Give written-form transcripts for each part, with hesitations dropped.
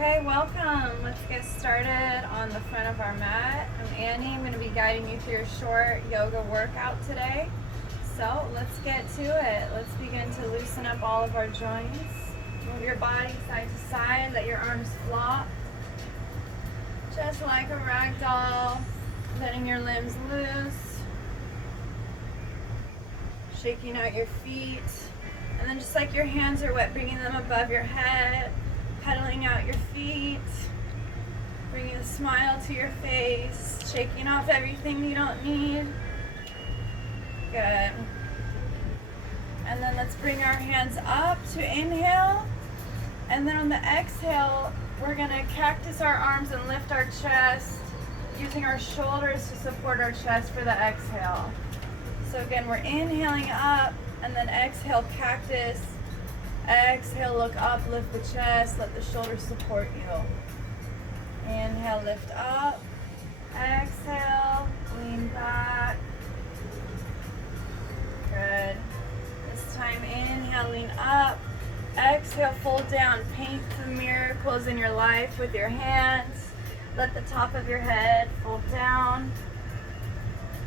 Okay, welcome. Let's get started on the front of our mat. I'm Annie. I'm going to be guiding you through a short yoga workout today. So let's get to it. Let's begin to loosen up all of our joints. Move your body side to side. Let your arms flop. Just like a rag doll. Letting your limbs loose. Shaking out your feet. And then just like your hands are wet, bringing them above your head. Pedaling out your feet, bringing a smile to your face, shaking off everything you don't need. Good. And then let's bring our hands up to inhale. And then on the exhale, we're gonna cactus our arms and lift our chest, using our shoulders to support our chest for the exhale. So again, we're inhaling up and then exhale, cactus. Exhale, look up, lift the chest, let the shoulders support you. Inhale, lift up. Exhale, lean back. Good. This time, inhale, lean up. Exhale, fold down. Paint the miracles in your life with your hands. Let the top of your head fold down.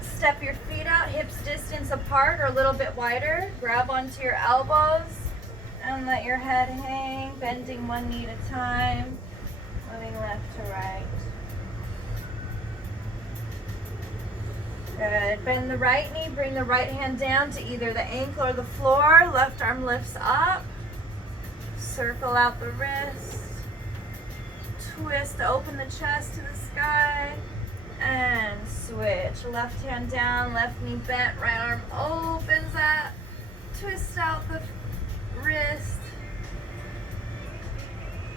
Step your feet out, hips distance apart or a little bit wider. Grab onto your elbows. And let your head hang, bending one knee at a time, moving left to right. Good. Bend the right knee, bring the right hand down to either the ankle or the floor. Left arm lifts up. Circle out the wrist. Twist to open the chest to the sky. And switch. Left hand down, left knee bent, right arm opens up. Twist out the wrist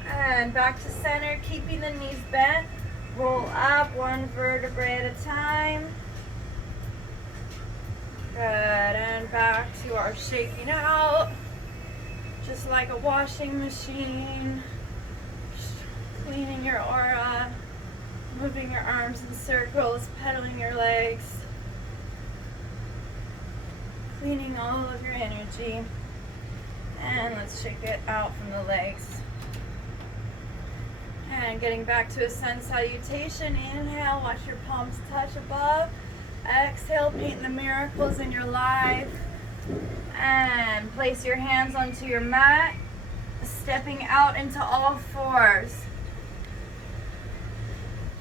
and back to center, keeping the knees bent. Roll up one vertebrae at a time. Good. And back to our shaking out, just like a washing machine, cleaning your aura, moving your arms in circles, pedaling your legs, cleaning all of your energy. And let's shake it out from the legs. And getting back to a sun salutation. Inhale, watch your palms touch above. Exhale, paint the miracles in your life. And place your hands onto your mat, stepping out into all fours.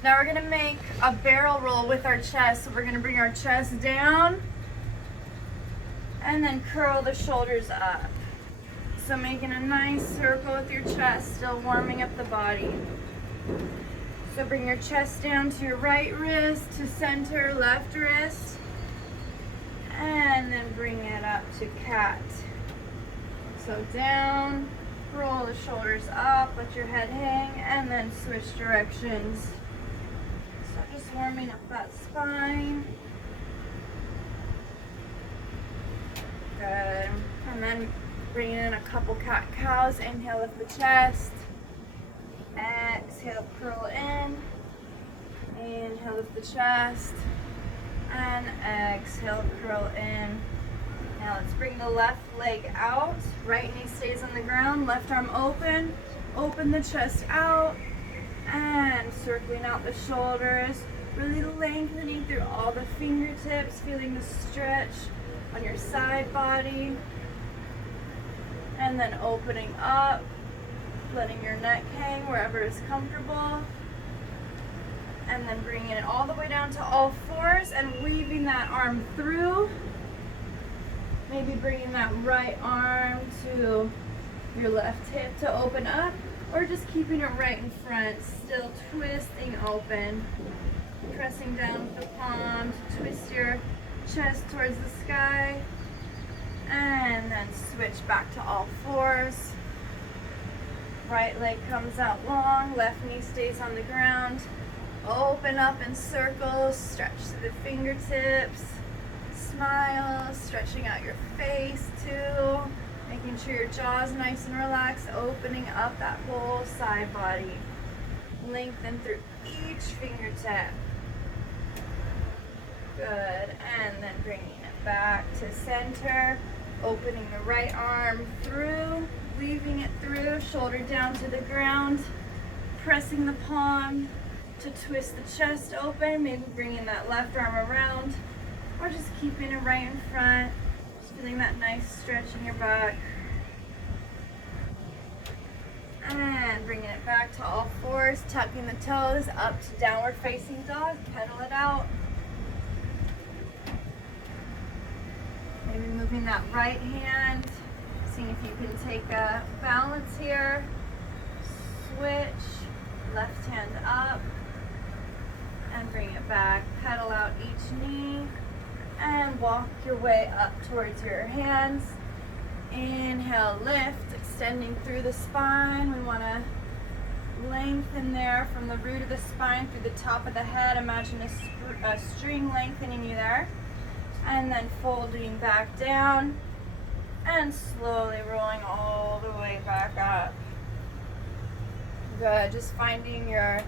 Now we're gonna make a barrel roll with our chest. So we're gonna bring our chest down and then curl the shoulders up. So making a nice circle with your chest, still warming up the body. So bring your chest down to your right wrist, to center, left wrist, and then bring it up to cat. So down, roll the shoulders up, let your head hang, and then switch directions. So just warming up that spine. Good. And then bring in a couple cat-cows. Inhale, lift the chest. Exhale, curl in. Inhale, lift the chest. And exhale, curl in. Now let's bring the left leg out. Right knee stays on the ground. Left arm open. Open the chest out. And circling out the shoulders. Really lengthening through all the fingertips. Feeling the stretch on your side body. And then opening up, letting your neck hang wherever is comfortable. And then bringing it all the way down to all fours and weaving that arm through. Maybe bringing that right arm to your left hip to open up, or just keeping it right in front, still twisting open. Pressing down with the palm to twist your chest towards the sky. And then switch back to all fours. Right leg comes out long, left knee stays on the ground. Open up in circles, stretch to the fingertips. Smile, stretching out your face too. Making sure your jaw's nice and relaxed, opening up that whole side body. Lengthen through each fingertip. Good, and then bringing it back to center. Opening the right arm through, weaving it through, shoulder down to the ground. using the palm to twist the chest open, maybe bringing that left arm around, or just keeping it right in front. Just feeling that nice stretch in your back. And bringing it back to all fours, tucking the toes up to downward facing dog, pedal it out. Maybe moving that right hand, seeing if you can take a balance here. Switch, left hand up, and bring it back. Pedal out each knee, and walk your way up towards your hands. Inhale, lift, extending through the spine. We want to lengthen there from the root of the spine through the top of the head. Imagine a string lengthening you there. And then folding back down and slowly rolling all the way back up. Good, just finding your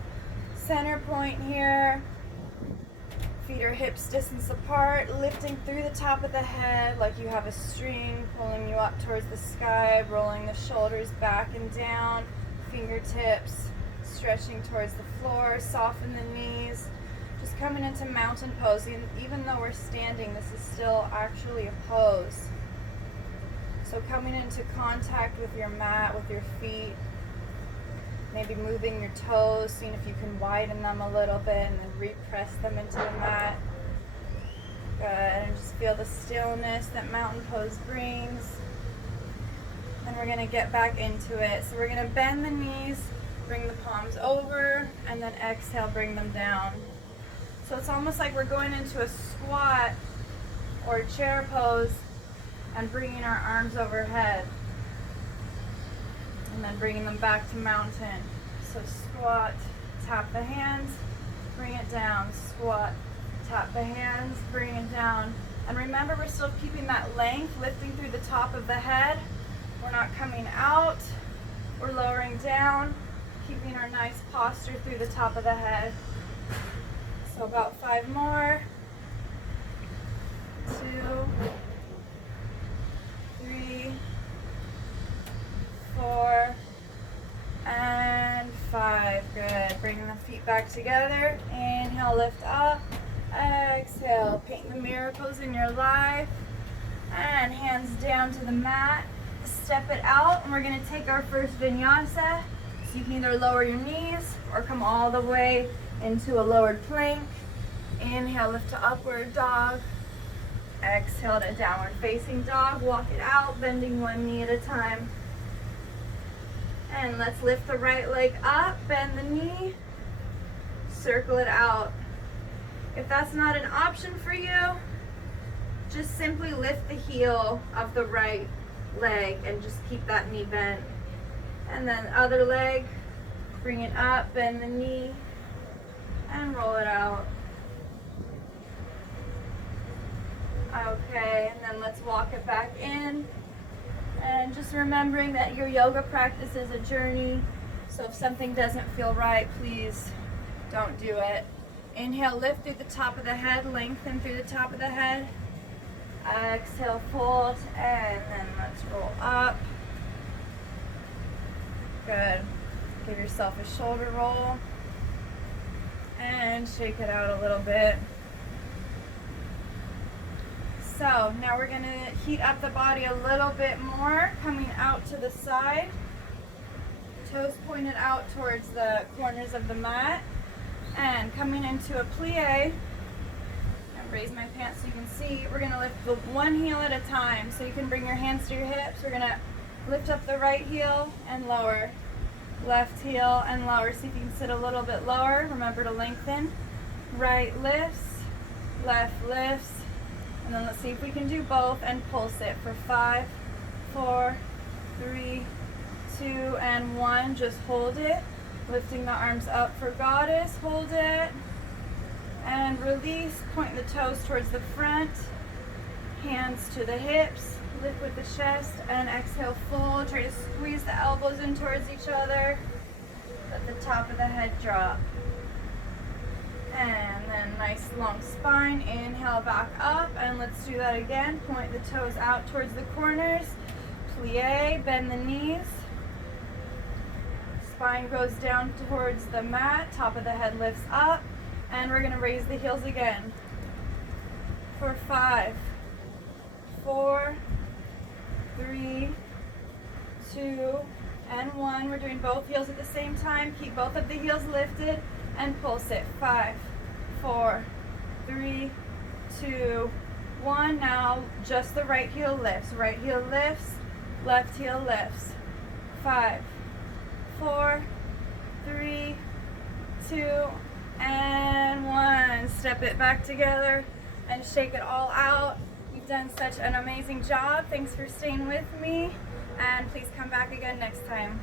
center point here. Feet are hips distance apart, lifting through the top of the head like you have a string pulling you up towards the sky, rolling the shoulders back and down, fingertips stretching towards the floor, soften the knees. Just coming into mountain pose. Even though we're standing, this is still actually a pose. So coming into contact with your mat, with your feet, maybe moving your toes, seeing if you can widen them a little bit and then repress them into the mat. Good, and just feel the stillness that mountain pose brings. And we're gonna get back into it. So we're gonna bend the knees, bring the palms over, and then exhale, bring them down. So it's almost like we're going into a squat or a chair pose and bringing our arms overhead. And then bringing them back to mountain. So squat, tap the hands, bring it down. Squat, tap the hands, bring it down. And remember, we're still keeping that length, lifting through the top of the head. We're not coming out. We're lowering down, keeping our nice posture through the top of the head. So about 5 more. 2, 3, 4, and 5. Good. Bring the feet back together. Inhale, lift up. Exhale, paint the miracles in your life. And hands down to the mat. Step it out, and we're going to take our first vinyasa. So you can either lower your knees or come all the way into a lowered plank. Inhale, lift to upward dog. Exhale to downward facing dog. Walk it out, bending one knee at a time. And let's lift the right leg up, bend the knee, circle it out. If that's not an option for you, just simply lift the heel of the right leg and just keep that knee bent. And then other leg, bring it up, bend the knee, and roll it out. Okay, and then let's walk it back in. And just remembering that your yoga practice is a journey. So if something doesn't feel right, please don't do it. Inhale, lift through the top of the head, lengthen through the top of the head. Exhale, fold, and then let's roll up. Good. Give yourself a shoulder roll. And shake it out a little bit. So now we're going to heat up the body a little bit more, coming out to the side. Toes pointed out towards the corners of the mat. And coming into a plie. And raise my pants so you can see. We're going to lift the one heel at a time. So you can bring your hands to your hips. We're going to lift up the right heel and lower. Left heel and lower. See if you can sit a little bit lower. Remember to lengthen. Right lifts, left lifts. And then let's see if we can do both and pulse it for 5, 4, 3, 2, and 1. Just hold it. Lifting the arms up for goddess. Hold it. And release. Point the toes towards the front. Hands to the hips. Lift with the chest. And exhale, fold. Try to squeeze the elbows in towards each other. Let the top of the head drop. And then nice long spine. Inhale back up, and let's do that again. Point the toes out towards the corners. Plie, bend the knees. spine goes down towards the mat, top of the head lifts up, and we're gonna raise the heels again. For 5, 4, 3, 2, and 1. We're doing both heels at the same time. Keep both of the heels lifted and pulse it. 5, 4, 3, 2, 1. Now just the right heel lifts. Right heel lifts, left heel lifts. 5, 4, 3, 2, and 1. Step it back together and shake it all out. You've done such an amazing job. Thanks for staying with me, and please come back again next time.